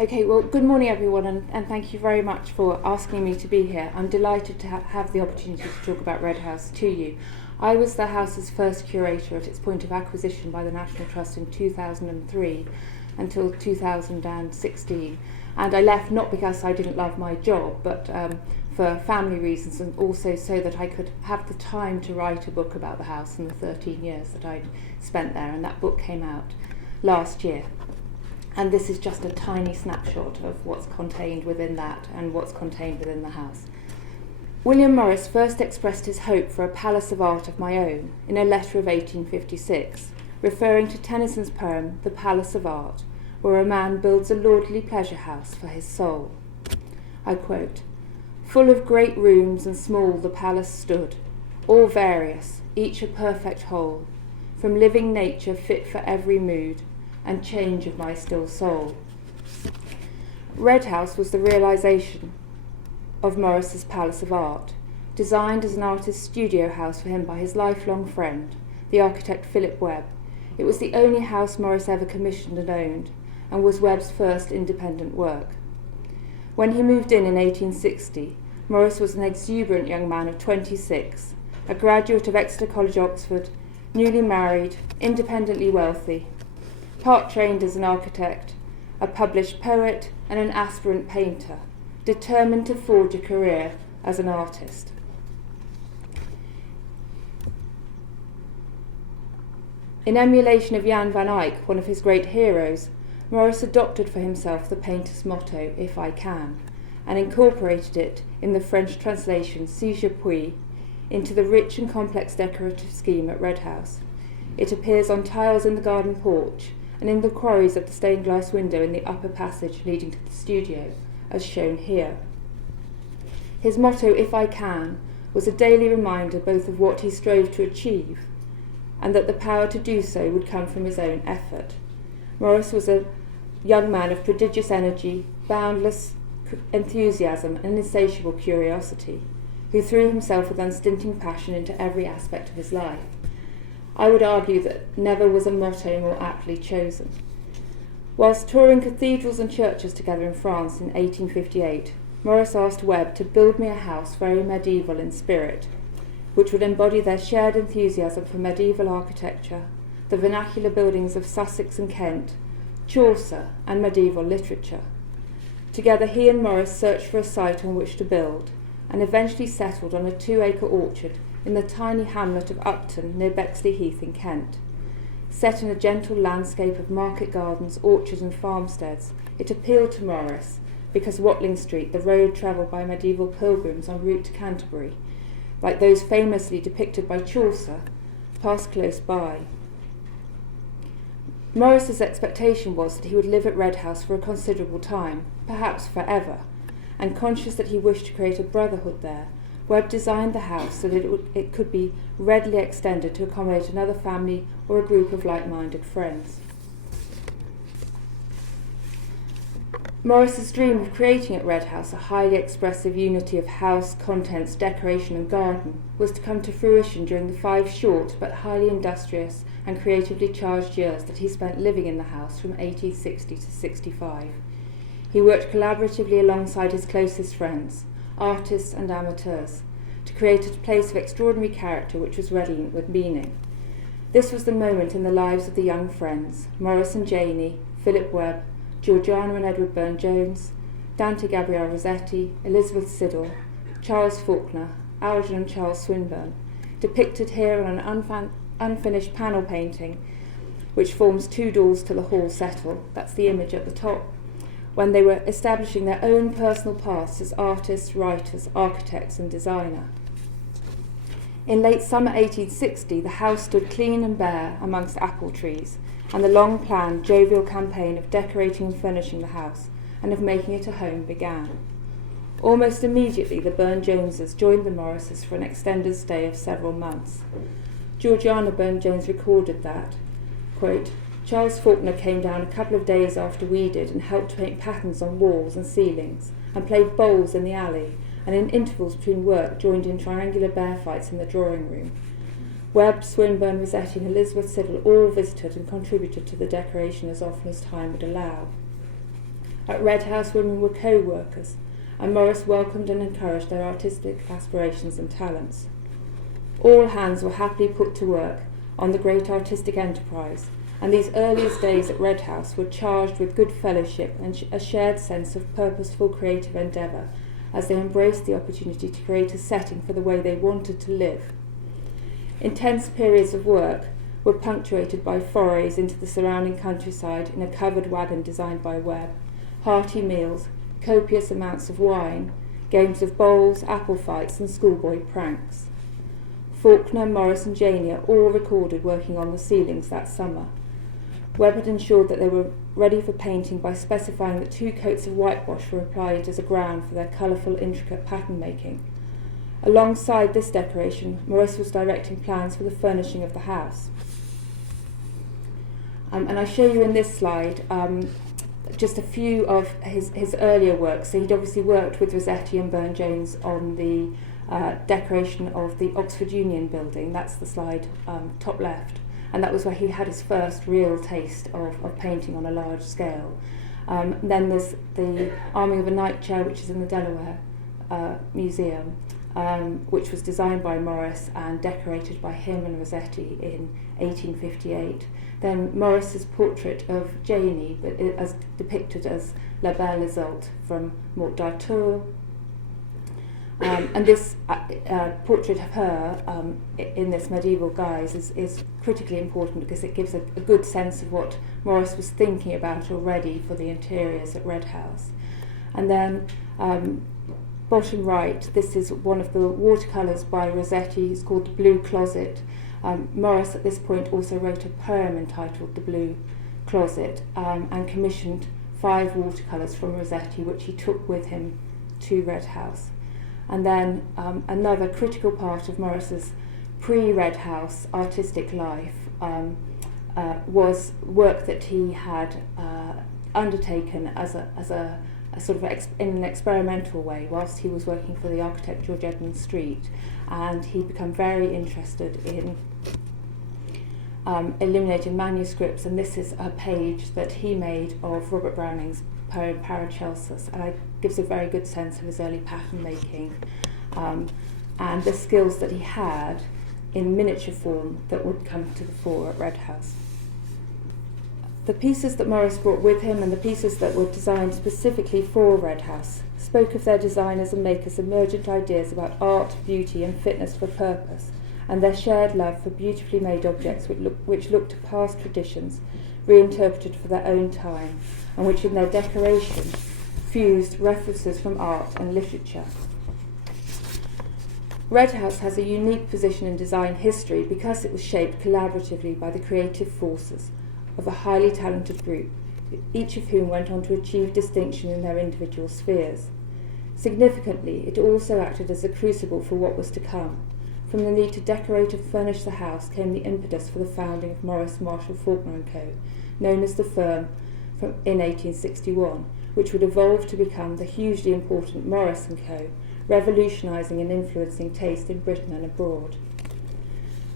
Okay, well, good morning everyone, and thank you very much for asking me to be here. I'm delighted to have the opportunity to talk about Red House to you. I was the house's first curator at its point of acquisition by the National Trust in 2003 until 2016. And I left not because I didn't love my job, but for family reasons, and also so that I could have the time to write a book about the house in the 13 years that I'd spent there. And that book came out last year. And this is just a tiny snapshot of what's contained within that and what's contained within the house. William Morris first expressed his hope for a palace of art of my own in a letter of 1856, referring to Tennyson's poem, The Palace of Art, where a man builds a lordly pleasure house for his soul. I quote, "Full of great rooms and small the palace stood, all various, each a perfect whole, from living nature fit for every mood, and change of my still soul." Red House was the realisation of Morris's Palace of Art, designed as an artist's studio house for him by his lifelong friend, the architect Philip Webb. It was the only house Morris ever commissioned and owned, and was Webb's first independent work. When he moved in 1860, Morris was an exuberant young man of 26, a graduate of Exeter College, Oxford, newly married, independently wealthy, part trained as an architect, a published poet, and an aspirant painter, determined to forge a career as an artist. In emulation of Jan van Eyck, one of his great heroes, Morris adopted for himself the painter's motto, "If I can," and incorporated it in the French translation, "Si je puis," into the rich and complex decorative scheme at Red House. It appears on tiles in the garden porch, and in the quarries of the stained glass window in the upper passage leading to the studio, as shown here. His motto, "If I can," was a daily reminder both of what he strove to achieve, and that the power to do so would come from his own effort. Morris was a young man of prodigious energy, boundless enthusiasm, and insatiable curiosity, who threw himself with unstinting passion into every aspect of his life. I would argue that never was a motto more aptly chosen. Whilst touring cathedrals and churches together in France in 1858, Morris asked Webb to build me a house very medieval in spirit, which would embody their shared enthusiasm for medieval architecture, the vernacular buildings of Sussex and Kent, Chaucer, and medieval literature. Together he and Morris searched for a site on which to build, and eventually settled on a 2-acre orchard in the tiny hamlet of Upton near Bexley Heath in Kent. Set in a gentle landscape of market gardens, orchards and farmsteads, it appealed to Morris because Watling Street, the road travelled by medieval pilgrims en route to Canterbury, like those famously depicted by Chaucer, passed close by. Morris's expectation was that he would live at Red House for a considerable time, perhaps forever, and conscious that he wished to create a brotherhood there, Webb designed the house so that it could be readily extended to accommodate another family or a group of like-minded friends. Morris's dream of creating at Red House a highly expressive unity of house, contents, decoration and garden was to come to fruition during the 5 short but highly industrious and creatively charged years that he spent living in the house from 1860 to 65. He worked collaboratively alongside his closest friends, artists and amateurs, to create a place of extraordinary character which was redolent with meaning. This was the moment in the lives of the young friends, Morris and Janie, Philip Webb, Georgiana and Edward Burne-Jones, Dante Gabriel Rossetti, Elizabeth Siddal, Charles Faulkner, Algernon and Charles Swinburne, depicted here on an unfinished panel painting which forms 2 doors to the hall settle, that's the image at the top, when they were establishing their own personal paths as artists, writers, architects and designer. In late summer 1860, the house stood clean and bare amongst apple trees, and the long-planned, jovial campaign of decorating and furnishing the house and of making it a home began. Almost immediately, the Burne-Joneses joined the Morrises for an extended stay of several months. Georgiana Burne-Jones recorded that, quote, "Charles Faulkner came down a couple of days after we did and helped to paint patterns on walls and ceilings, and played bowls in the alley, and in intervals between work joined in triangular bear fights in the drawing room. Webb, Swinburne, Rossetti and Elizabeth Siddal all visited and contributed to the decoration as often as time would allow." At Red House, women were co-workers, and Morris welcomed and encouraged their artistic aspirations and talents. All hands were happily put to work on the great artistic enterprise, and these earliest days at Red House were charged with good fellowship and a shared sense of purposeful creative endeavour as they embraced the opportunity to create a setting for the way they wanted to live. Intense periods of work were punctuated by forays into the surrounding countryside in a covered wagon designed by Webb, hearty meals, copious amounts of wine, games of bowls, apple fights and schoolboy pranks. Faulkner, Morris and Janey are all recorded working on the ceilings that summer. Webb had ensured that they were ready for painting by specifying that 2 coats of whitewash were applied as a ground for their colourful, intricate pattern making. Alongside this decoration, Morris was directing plans for the furnishing of the house. And I show you in this slide just a few of his earlier works. So he'd obviously worked with Rossetti and Burne-Jones on the decoration of the Oxford Union building. That's the slide top left. And that was where he had his first real taste of painting on a large scale. Then there's the Arming of a Night Chair, which is in the Delaware Museum, which was designed by Morris and decorated by him and Rossetti in 1858. Then Morris's portrait of Janey, but as depicted as La Belle Isolte from Morte d'Arthur. And this portrait of her in this medieval guise is critically important because it gives a good sense of what Morris was thinking about already for the interiors at Red House. And then bottom right, this is one of the watercolours by Rossetti. It's called The Blue Closet. Morris at this point also wrote a poem entitled The Blue Closet and commissioned 5 watercolours from Rossetti, which he took with him to Red House. And then another critical part of Morris's pre-Red House artistic life was work that he had undertaken as a sort of in an experimental way whilst he was working for the architect George Edmund Street, and he'd become very interested in illuminating manuscripts, and this is a page that he made of Robert Browning's poem Paracelsus, and it gives a very good sense of his early pattern making and the skills that he had in miniature form that would come to the fore at Red House. The pieces that Morris brought with him and the pieces that were designed specifically for Red House spoke of their designers and makers' emergent ideas about art, beauty and fitness for purpose, and their shared love for beautifully made objects which looked to past traditions, reinterpreted for their own time, and which in their decoration fused references from art and literature. Red House has a unique position in design history because it was shaped collaboratively by the creative forces of a highly talented group, each of whom went on to achieve distinction in their individual spheres. Significantly, it also acted as a crucible for what was to come. From the need to decorate and furnish the house came the impetus for the founding of Morris, Marshall, Faulkner & Co., known as the firm in 1861, which would evolve to become the hugely important Morris & Co., revolutionising and influencing taste in Britain and abroad.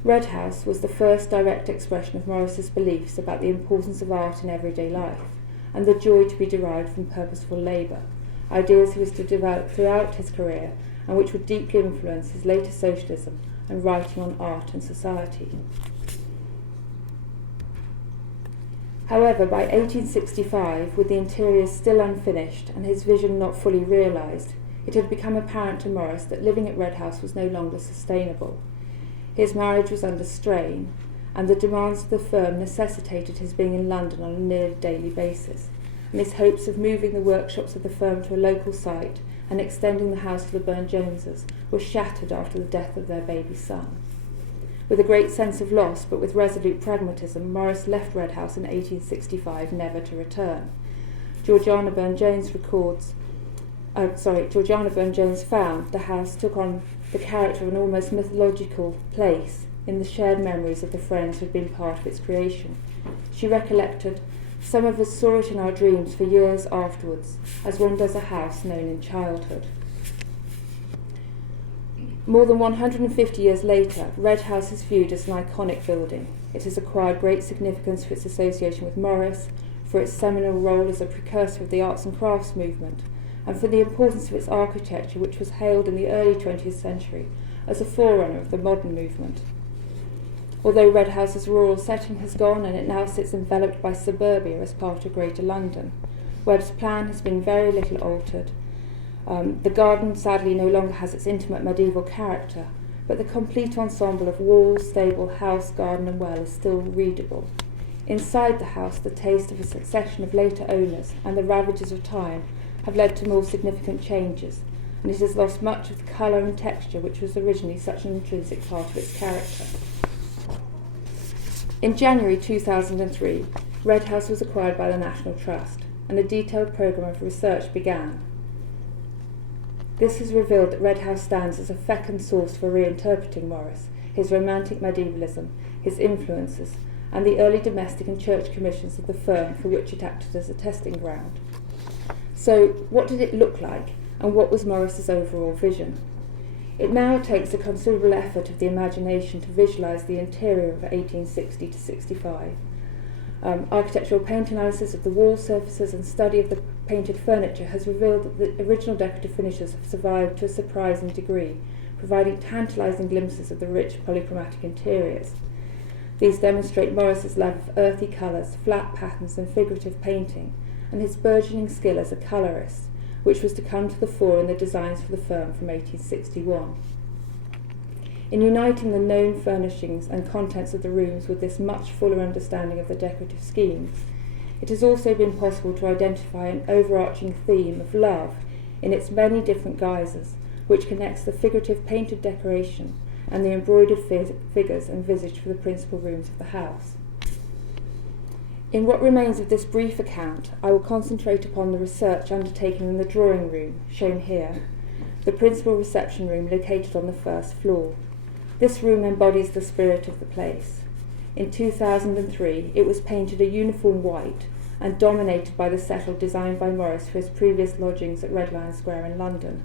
Red House was the first direct expression of Morris's beliefs about the importance of art in everyday life and the joy to be derived from purposeful labour, ideas he was to develop throughout his career and which would deeply influence his later socialism and writing on art and society. However, by 1865, with the interiors still unfinished and his vision not fully realised, it had become apparent to Morris that living at Red House was no longer sustainable. His marriage was under strain, and the demands of the firm necessitated his being in London on a near daily basis, and his hopes of moving the workshops of the firm to a local site and extending the house to the Burne-Joneses were shattered after the death of their baby son. With a great sense of loss, but with resolute pragmatism, Morris left Red House in 1865, never to return. Georgiana Burne-Jones found the house took on the character of an almost mythological place in the shared memories of the friends who had been part of its creation. She recollected, "Some of us saw it in our dreams for years afterwards, as one does a house known in childhood." More than 150 years later, Red House is viewed as an iconic building. It has acquired great significance for its association with Morris, for its seminal role as a precursor of the arts and crafts movement, and for the importance of its architecture, which was hailed in the early 20th century as a forerunner of the modern movement. Although Red House's rural setting has gone and it now sits enveloped by suburbia as part of Greater London, Webb's plan has been very little altered. The garden sadly no longer has its intimate medieval character, but the complete ensemble of walls, stable, house, garden and well is still readable. Inside the house, the taste of a succession of later owners and the ravages of time have led to more significant changes, and it has lost much of the colour and texture which was originally such an intrinsic part of its character. In January 2003, Red House was acquired by the National Trust, and a detailed programme of research began. This has revealed that Red House stands as a fecund source for reinterpreting Morris, his romantic medievalism, his influences, and the early domestic and church commissions of the firm for which it acted as a testing ground. So, what did it look like, and what was Morris's overall vision? It now takes a considerable effort of the imagination to visualise the interior of 1860 to 65. Architectural paint analysis of the wall surfaces and study of the painted furniture has revealed that the original decorative finishes have survived to a surprising degree, providing tantalising glimpses of the rich polychromatic interiors. These demonstrate Morris's love of earthy colours, flat patterns and figurative painting, and his burgeoning skill as a colourist, which was to come to the fore in the designs for the firm from 1861. In uniting the known furnishings and contents of the rooms with this much fuller understanding of the decorative schemes, it has also been possible to identify an overarching theme of love in its many different guises, which connects the figurative painted decoration and the embroidered figures envisaged for the principal rooms of the house. In what remains of this brief account, I will concentrate upon the research undertaken in the drawing room, shown here, the principal reception room located on the first floor. This room embodies the spirit of the place. In 2003, it was painted a uniform white and dominated by the settle designed by Morris for his previous lodgings at Red Lion Square in London,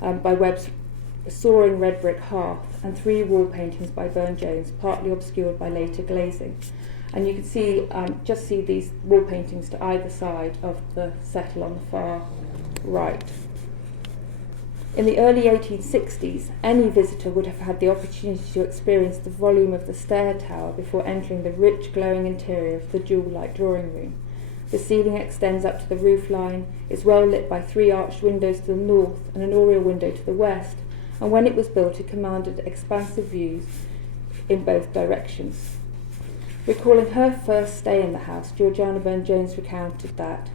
by Webb's soaring red brick hearth and 3 wall paintings by Burne-Jones, partly obscured by later glazing. And you can see, just see these wall paintings to either side of the settle on the far right. In the early 1860s, any visitor would have had the opportunity to experience the volume of the stair tower before entering the rich, glowing interior of the jewel-like drawing room. The ceiling extends up to the roof line, is well lit by 3 arched windows to the north and an oriel window to the west, and when it was built it commanded expansive views in both directions. Recalling her first stay in the house, Georgiana Burne-Jones recounted that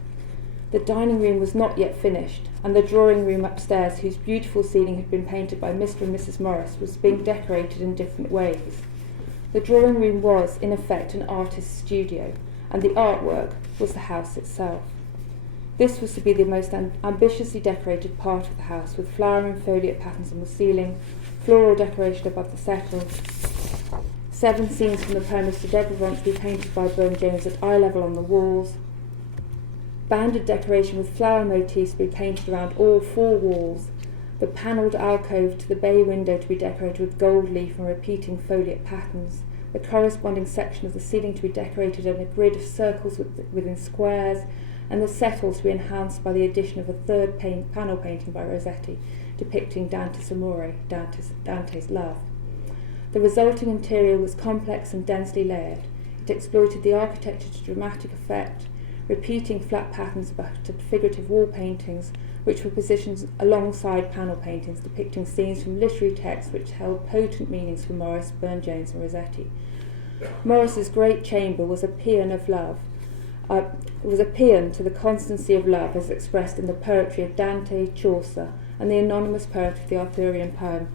the dining room was not yet finished, and the drawing room upstairs, whose beautiful ceiling had been painted by Mr. and Mrs. Morris, was being decorated in different ways. The drawing room was, in effect, an artist's studio, and the artwork was the house itself. This was to be the most ambitiously decorated part of the house, with flower and foliate patterns on the ceiling, floral decoration above the settle, 7 scenes from the poem of Sir Degrevant to be painted by Burne-Jones at eye level on the walls, banded decoration with flower motifs to be painted around all 4 walls, the panelled alcove to the bay window to be decorated with gold leaf and repeating foliate patterns, the corresponding section of the ceiling to be decorated in a grid of circles within squares, and the settle to be enhanced by the addition of a 3rd panel painting by Rossetti depicting Dante's Amore, Dante's love. The resulting interior was complex and densely layered. It exploited the architecture to dramatic effect, repeating flat patterns but figurative wall paintings, which were positioned alongside panel paintings depicting scenes from literary texts which held potent meanings for Morris, Burne-Jones and Rossetti. Morris's great chamber was a paean of love. Was a paean to the constancy of love as expressed in the poetry of Dante, Chaucer, and the anonymous poet of the Arthurian poem,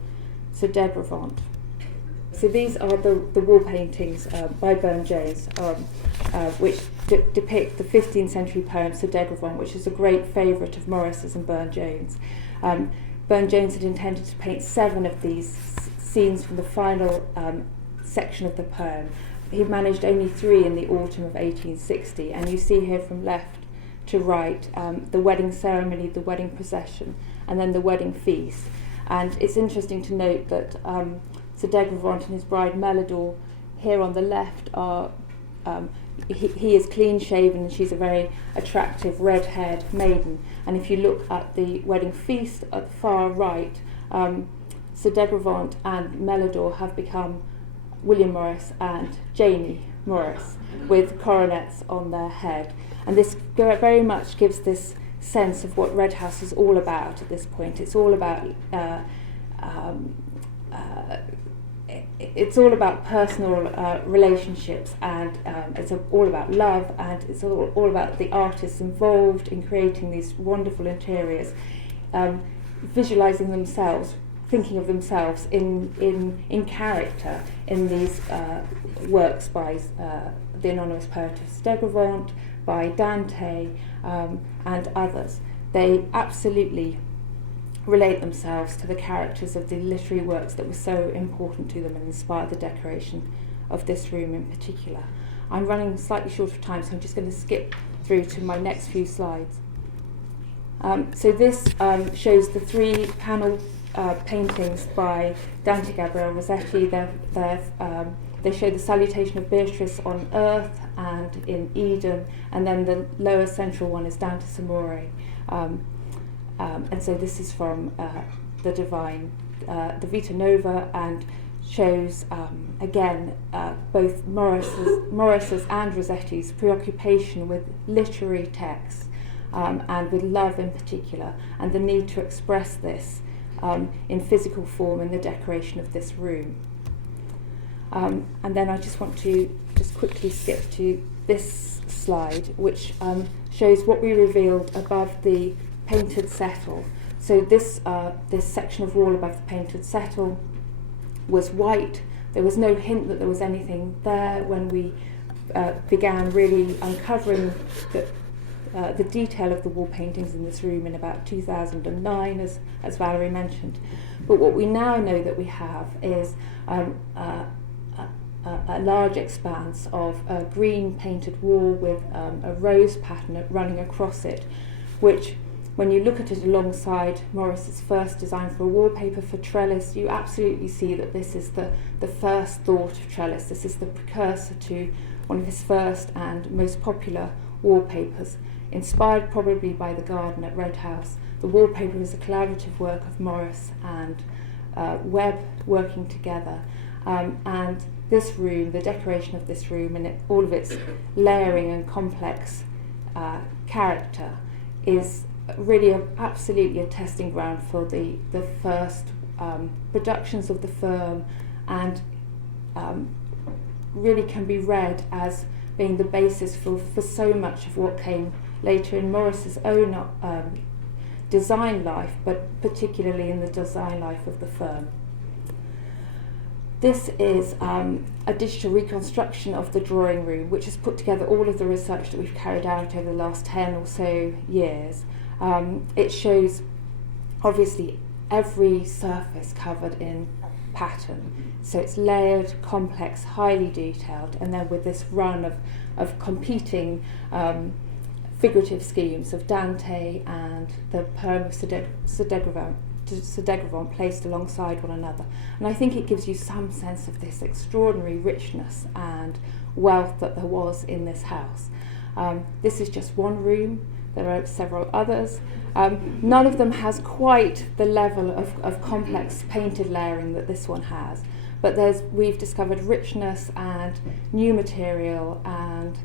Sir Degrevant. So these are the wall paintings by Burne-Jones, which depict the 15th century poem Sir Degrevant, which is a great favourite of Morris's and Burne-Jones. Burne-Jones had intended to paint 7 of these scenes from the final section of the poem. He managed only 3 in the autumn of 1860, and you see here from left to right the wedding ceremony, the wedding procession, and then the wedding feast. And it's interesting to note that Sir Degrevant and his bride Melidor here on the left are he is clean shaven and she's a very attractive red-haired maiden. And if you look at the wedding feast at the far right, Sir Degrevant and Melidor have become William Morris and Jamie Morris, with coronets on their head. And this very much gives this sense of what Red House is all about at this point. It's all about it's all about personal relationships, and it's all about love, and it's all about the artists involved in creating these wonderful interiors, visualising themselves, thinking of themselves in character in these works by the anonymous poetess Degrevant, by Dante, and others. They absolutely relate themselves to the characters of the literary works that were so important to them and inspired the decoration of this room in particular. I'm running slightly short of time, so I'm just going to skip through to my next few slides. So this shows the three panel paintings by Dante Gabriel Rossetti. They show the salutation of Beatrice on earth and in Eden, and then the lower central one is Dante Amore. And so this is from the Divine, the Vita Nova, and shows again both Morris's and Rossetti's preoccupation with literary texts and with love in particular, and the need to express this in physical form in the decoration of this room. And then I just want to quickly skip to this slide, which shows what we revealed above the painted settle. So this section of wall above the painted settle was white. There was no hint that there was anything there when we began really uncovering the detail of the wall paintings in this room in about 2009, as Valerie mentioned. But what we now know that we have is a large expanse of a green painted wall with a rose pattern running across it, which, when you look at it alongside Morris's first design for a wallpaper for trellis, you absolutely see that this is the first thought of trellis. This is the precursor to one of his first and most popular wallpapers, inspired probably by the garden at Red House. The wallpaper is a collaborative work of Morris and Webb working together. And this room, the decoration of this room and all of its layering and complex character is really absolutely a testing ground for the first productions of the firm, and really can be read as being the basis for so much of what came later in Morris's own design life, but particularly in the design life of the firm. This is a digital reconstruction of the drawing room, which has put together all of the research that we've carried out over the last 10 or so years. It shows obviously every surface covered in pattern, so it's layered, complex, highly detailed, and then with this run of competing figurative schemes of Dante and the poem of Sir Degrevant placed alongside one another. And I think it gives you some sense of this extraordinary richness and wealth that there was in this house. This is just one room. There are several others. None of them has quite the level of complex painted layering that this one has, but we've discovered richness and new material and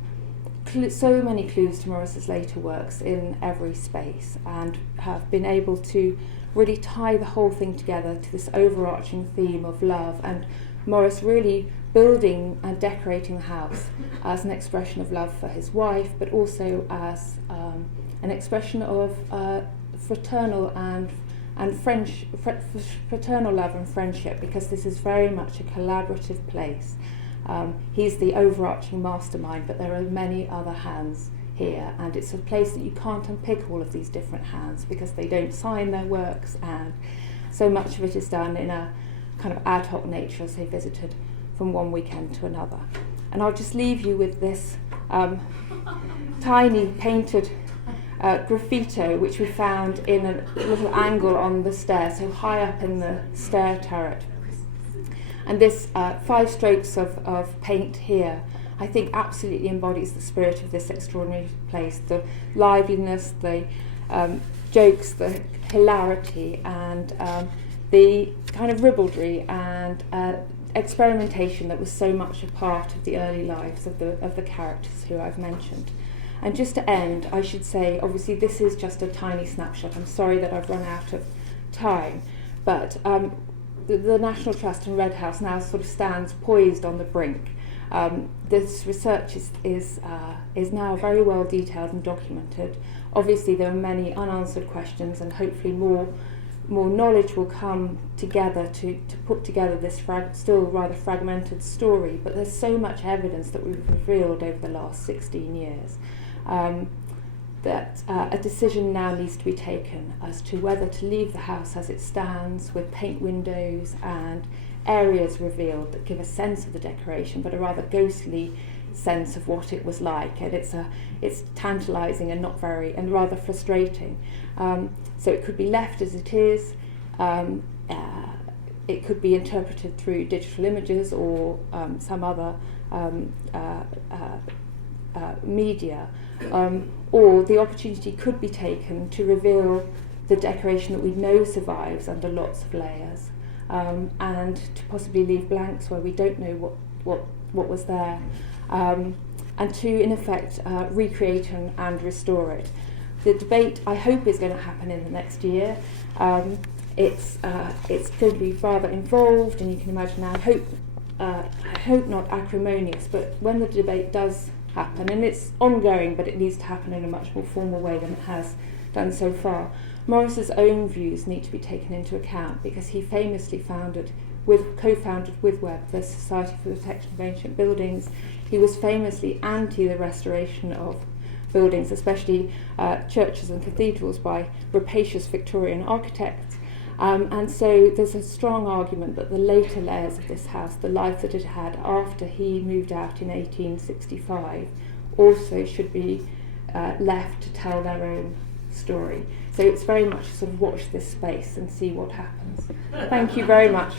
so many clues to Morris's later works in every space, and have been able to really tie the whole thing together to this overarching theme of love, and Morris really building and decorating the house as an expression of love for his wife, but also as an expression of fraternal fraternal love and friendship, because this is very much a collaborative place. He's the overarching mastermind, but there are many other hands here, and it's a place that you can't unpick all of these different hands because they don't sign their works, and so much of it is done in a kind of ad hoc nature as they visited from one weekend to another. And I'll just leave you with this tiny painted graffito, which we found in a little angle on the stair, so high up in the stair turret. And this 5 strokes of paint here I think absolutely embodies the spirit of this extraordinary place, the liveliness, the jokes, the hilarity, and the kind of ribaldry and experimentation that was so much a part of the early lives of the characters who I've mentioned. And just to end, I should say, obviously this is just a tiny snapshot. I'm sorry that I've run out of time, but the National Trust and Red House now sort of stands poised on the brink. This research is now very well detailed and documented. Obviously there are many unanswered questions, and hopefully more knowledge will come together to put together this still rather fragmented story, but there's so much evidence that we've revealed over the last 16 years that a decision now needs to be taken as to whether to leave the house as it stands, with paint windows and areas revealed that give a sense of the decoration, but a rather ghostly sense of what it was like, and it's tantalising and and rather frustrating. So it could be left as it is. It could be interpreted through digital images or some other media, or the opportunity could be taken to reveal the decoration that we know survives under lots of layers, and to possibly leave blanks where we don't know what was there, and to in effect recreate and restore it. The debate, I hope, is going to happen in the next year. It's going to be rather involved, and you can imagine, I hope not acrimonious, but when the debate does happen, and it's ongoing, but it needs to happen in a much more formal way than it has done so far, Morris's own views need to be taken into account, because he famously co-founded with Webb the Society for the Protection of Ancient Buildings. He was famously anti the restoration of buildings, especially churches and cathedrals, by rapacious Victorian architects. And so there's a strong argument that the later layers of this house, the life that it had after he moved out in 1865, also should be left to tell their own story. So it's very much sort of watch this space and see what happens. Thank you very much.